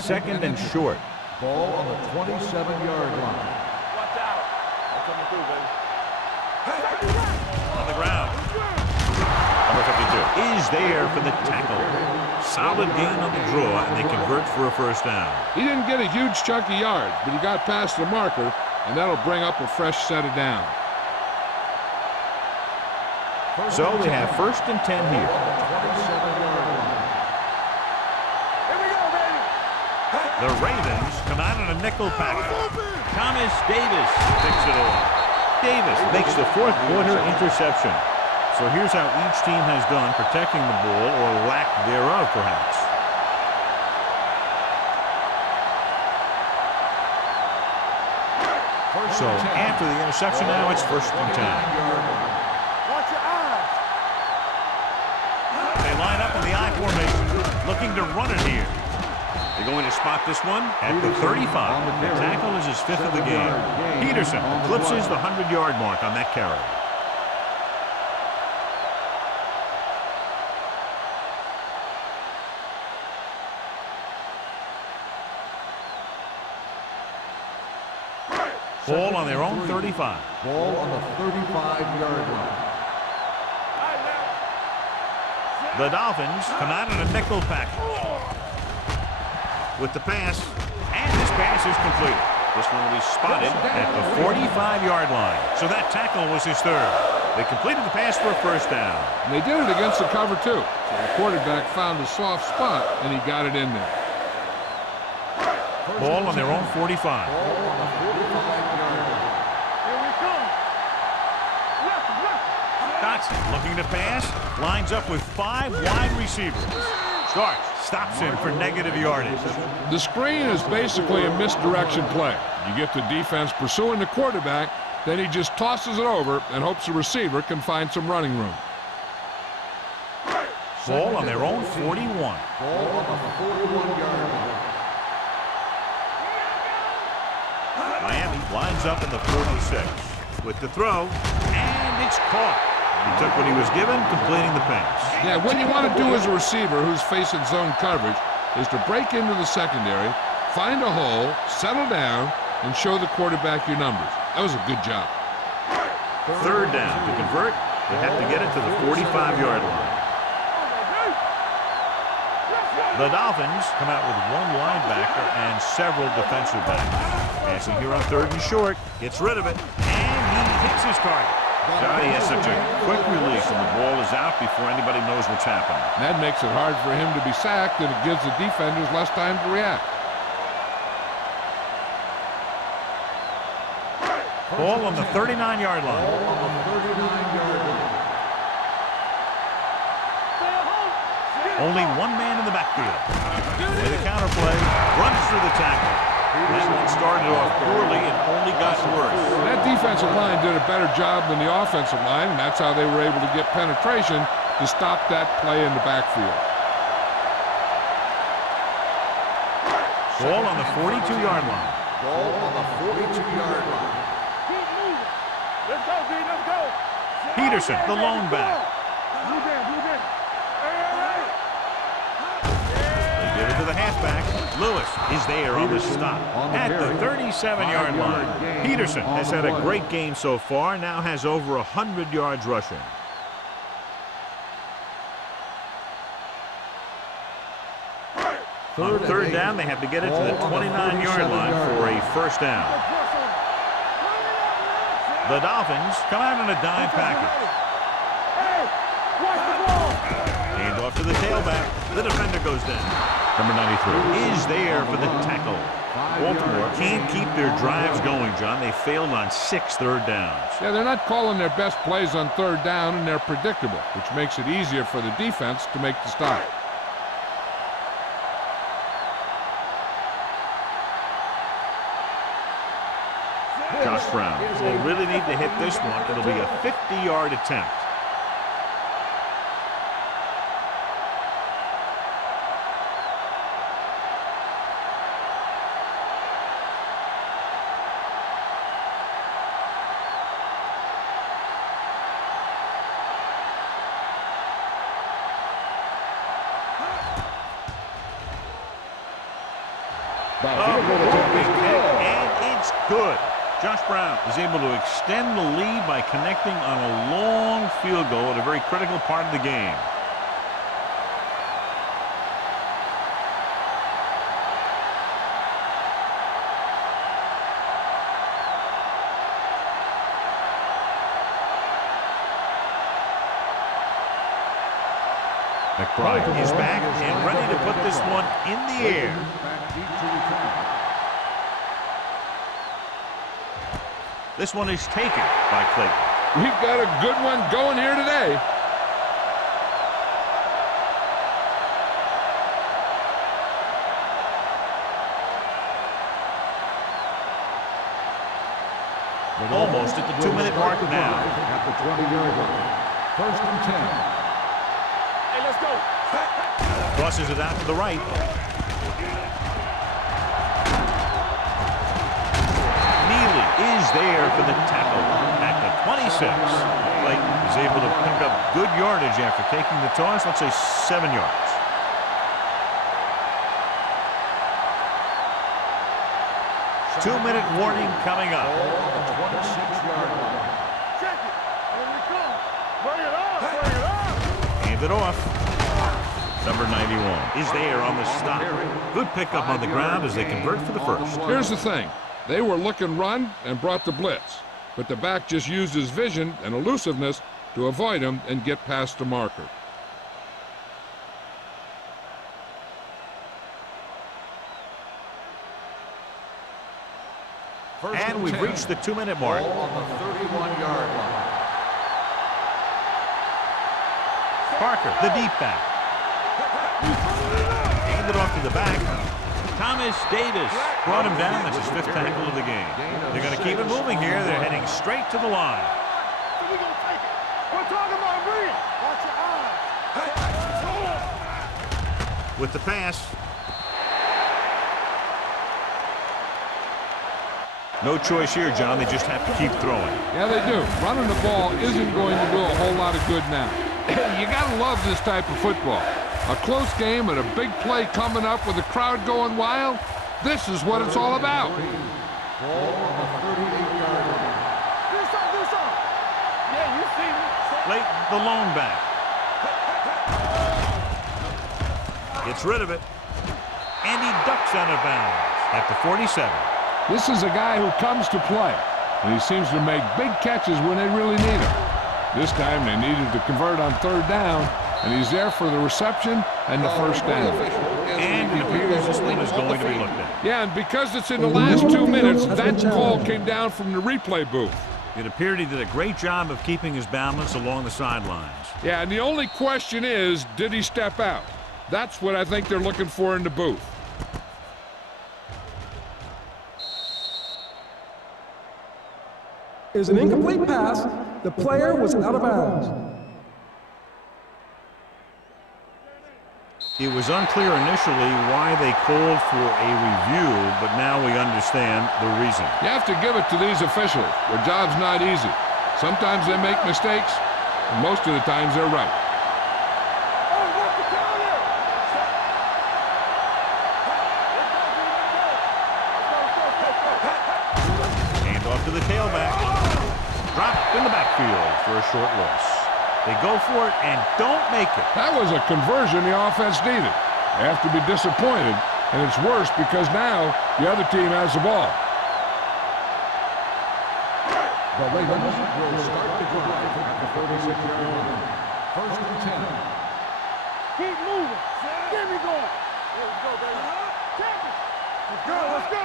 Second and short. Ball on the 27-yard line. Watch out. I'm coming through, baby. On the ground. Number 52 is there for the tackle. Solid gain on the draw, and they convert for a first down. He didn't get a huge chunk of yards, but he got past the marker, and that'll bring up a fresh set of downs. So they have first and 10 here. 27-yard line. Here we go, baby. The Ravens come out in a nickel package. Thomas Davis picks it off. Davis makes the fourth quarter interception. So here's how each team has done protecting the ball, or lack thereof, perhaps. So after the interception now, it's first and 10. Watch your eyes. They line up in the I formation, looking to run it here. They're going to spot this one at the 35. The tackle is his 5th of the game. Peterson eclipses the 100-yard mark on that carry. Ball on their own 35. Ball on the 35-yard line. The Dolphins come out in a nickel package. With the pass, and this pass is complete. This one will be spotted at the 45-yard line. So that tackle was his 3rd. They completed the pass for a first down. And they did it against the cover, too. So the quarterback found a soft spot, and he got it in there. Ball on their own 45. Ball on the 45-yard line. Here we come. Left. Dotson looking to pass, lines up with 5 wide receivers. Starks stops him for negative yardage. The screen is basically a misdirection play. You get the defense pursuing the quarterback, then he just tosses it over and hopes the receiver can find some running room. Ball on their own 41. Ball on the 41-yard line. Miami lines up in the 46 with the throw, and it's caught. He took what he was given, completing the pass. Yeah, what you want to do as a receiver who's facing zone coverage is to break into the secondary, find a hole, settle down, and show the quarterback your numbers. That was a good job. 3rd down. To convert, they have to get it to the 45-yard line. The Dolphins come out with 1 linebacker and several defensive backs. Passing here on 3rd and short, gets rid of it, and he hits his target. God, he has such a quick release, and the ball is out before anybody knows what's happening. That makes it hard for him to be sacked, and it gives the defenders less time to react. Ball on the 39-yard line. Ball on the 39-yard line. Only 1 man in the backfield. With a counterplay, runs through the tackle. That one started off poorly and only got worse. That defensive line did a better job than the offensive line, and that's how they were able to get penetration to stop that play in the backfield. Ball on the 42-yard line. Ball on the 42-yard line. Keep moving. Let's go, D. Let's go. Peterson, the lone back. Blue game. to the halfback. Lewis is there on the stop at the 37-yard line. Peterson has had a great game so far, now has over 100 yards rushing. On third down, they have to get it to the 29-yard line for a first down. The Dolphins come out in a dime package. Hand off to the tailback. The defender goes down. Number 93 is there for the tackle. Baltimore can't keep their drives going, John. They failed on 6 third downs. Yeah, they're not calling their best plays on third down, and they're predictable, which makes it easier for the defense to make the stop. Josh Brown will really need to hit this one. It'll be a 50-yard attempt. And it's good. Josh Brown is able to extend the lead by connecting on a long field goal at a very critical part of the game. McBride is back and ready to put this one in the air. This one is taken by Clayton. We've got a good one going here today. Almost at the 2-minute mark now. At the 20-yard line. First and 10. Hey, let's go. Crosses it out to the right. Neely is there for the tackle at the 26. Clayton is able to pick up good yardage after taking the toss. Let's say 7 yards. Two-minute warning coming up. 26-yard line. Check it. Here we come. Bring it on. Bring it on. Hand it off. Number 91 is there on the stop. Good pickup on the ground as they convert for the first. Here's the thing. They were looking run and brought the blitz, but the back just used his vision and elusiveness to avoid him and get past the marker. And we've reached the 2-minute mark. Ball on the 31-yard line. Parker, the deep back. Hand it off to the back. Thomas Davis brought him down. That's his 5th tackle of the game. They're going to keep it moving here. They're heading straight to the line. We're going to take it. We're talking about me. Watch your eyes. With the pass. No choice here, John. They just have to keep throwing. Yeah, they do. Running the ball isn't going to do a whole lot of good now. You got to love this type of football. A close game and a big play coming up with the crowd going wild. This is what it's all about. Ball on the 38-yard line. Do something. Yeah, you see me. Clayton, the lone back. Gets rid of it. And he ducks out of bounds at the 47. This is a guy who comes to play, and he seems to make big catches when they really need him. This time they needed to convert on third down, and he's there for the reception and the first down. And it appears this one is going to be looked at. Yeah, and because it's in the last 2 minutes, that call came down from the replay booth. It appeared he did a great job of keeping his balance along the sidelines. Yeah, and the only question is, did he step out? That's what I think they're looking for in the booth. Is an incomplete pass. The player was out of bounds. It was unclear initially why they called for a review, but now we understand the reason. You have to give it to these officials. Their job's not easy. Sometimes they make mistakes, and most of the times they're right. the tailback. Dropped in the backfield for a short loss. They go for it and don't make it. That was a conversion the offense needed. They have to be disappointed, and it's worse because now the other team has the ball. The Ravens will start the drive at the 36-yard line. First and 10. Keep moving. Get me going. Let's go, baby. Take it. Let's go, let's go.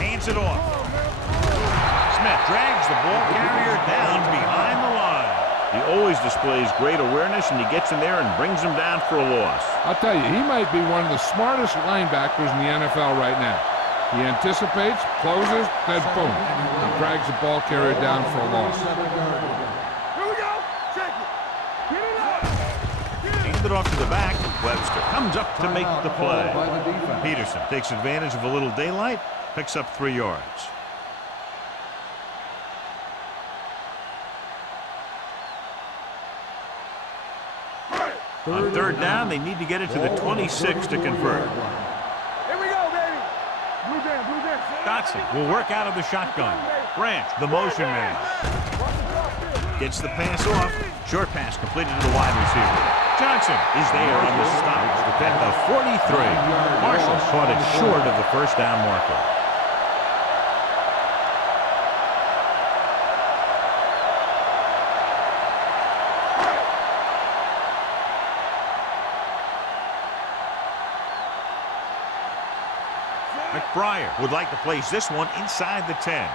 Hands it off. Smith drags the ball carrier down behind the line. He always displays great awareness, and he gets in there and brings him down for a loss. I'll tell you, he might be one of the smartest linebackers in the NFL right now. He anticipates, closes, then boom, and drags the ball carrier down for a loss. Here we go. Check it. Get it up. Hand it off to the back. Webster comes up to make the play. Peterson takes advantage of a little daylight, picks up 3 yards. On third down, they need to get it to the 26 to convert. Here we go, baby. Blue jam, blue jam. Dotson will work out of the shotgun. Branch, the motion man. Gets the pass off. Short pass completed to the wide receiver. Johnson is there on the stop at the 43. Marshall caught it short of the first down marker. McBriar would like to place this one inside the 10.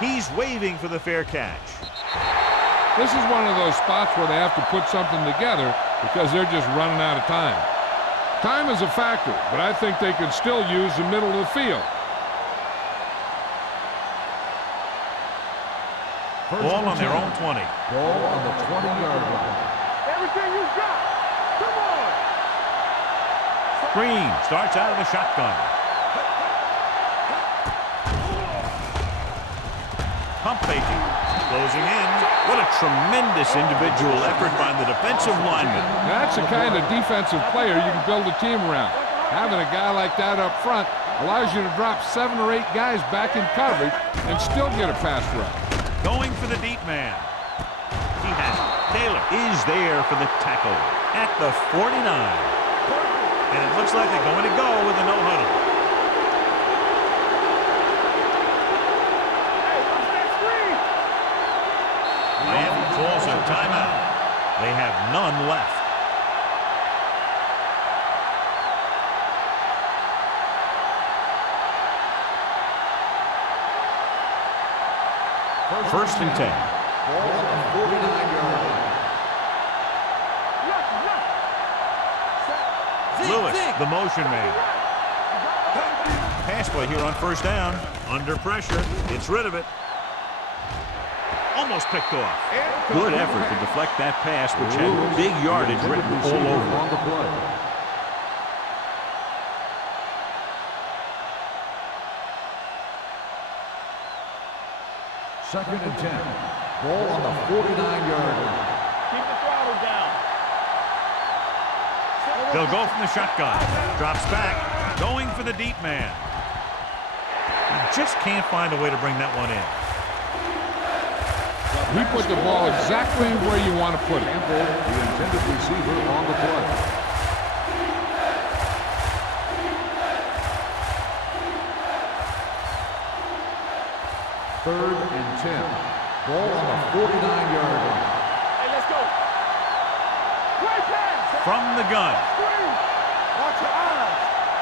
He's waving for the fair catch. This is one of those spots where they have to put something together because they're just running out of time. Time is a factor, but I think they could still use the middle of the field. Ball on their own 20. Ball on the 20-yard line. Everything you got. Come on. Green starts out of the shotgun. Pump faking. Closing in. What a tremendous individual effort by the defensive lineman. That's the kind of defensive player you can build a team around. Having a guy like that up front allows you to drop 7 or 8 guys back in coverage and still get a pass rush. Going for the deep man. He has it. Taylor is there for the tackle at the 49. And it looks like they're going to go with a no-huddle. Miami calls a timeout. They have none left. First and 10. Ball on the 49-yard line. Lewis, the motion man. Pass play here on first down. Under pressure. Gets rid of it. Almost picked off. Good effort to deflect that pass, which had big yardage written all over on it. the play. Second and 10. Ball on the 49-yard line. Keep the throttle down. They'll go from the shotgun. Drops back. Going for the deep man. He just can't find a way to bring that one in. He put the ball exactly where you want to put it. Campbell, the intended receiver on the play. Third and 10. Ball on the 49-yard line. Hey, let's go. Great pass. From the gun. Screen. Watch your eyes.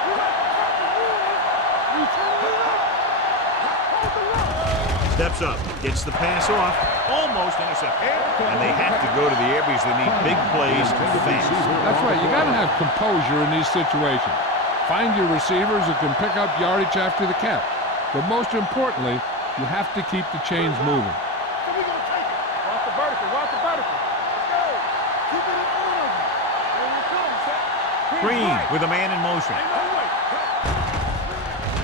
You got to cut the rules. You turn it up. Hold the run. Steps up. Gets the pass off. Almost intercepted. And they have to go to the air because they need big plays fast. That's right. You got to have composure in these situations. Find your receivers who can pick up yardage after the catch. But most importantly, you have to keep the chains moving. So we're going to take it. Watch the vertical. Watch the vertical. Let's go. Green with a man in motion. Ain't no way.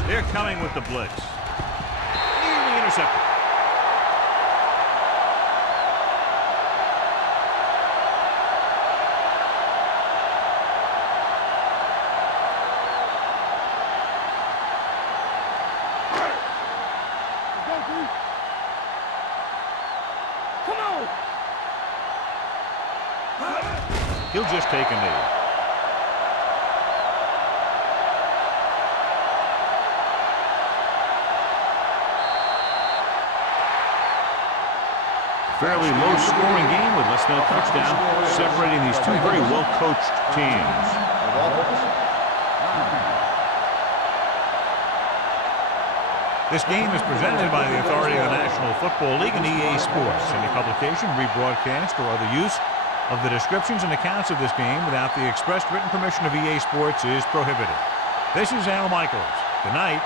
They're coming with the blitz. Nearly intercepted. Come on. He'll just take a knee. Fairly low-scoring game with less than a touchdown, separating these two very well-coached teams. This game is presented by the authority of the National Football League and EA Sports. Any publication, rebroadcast, or other use of the descriptions and accounts of this game without the express written permission of EA Sports is prohibited. This is Al Michaels. Good night.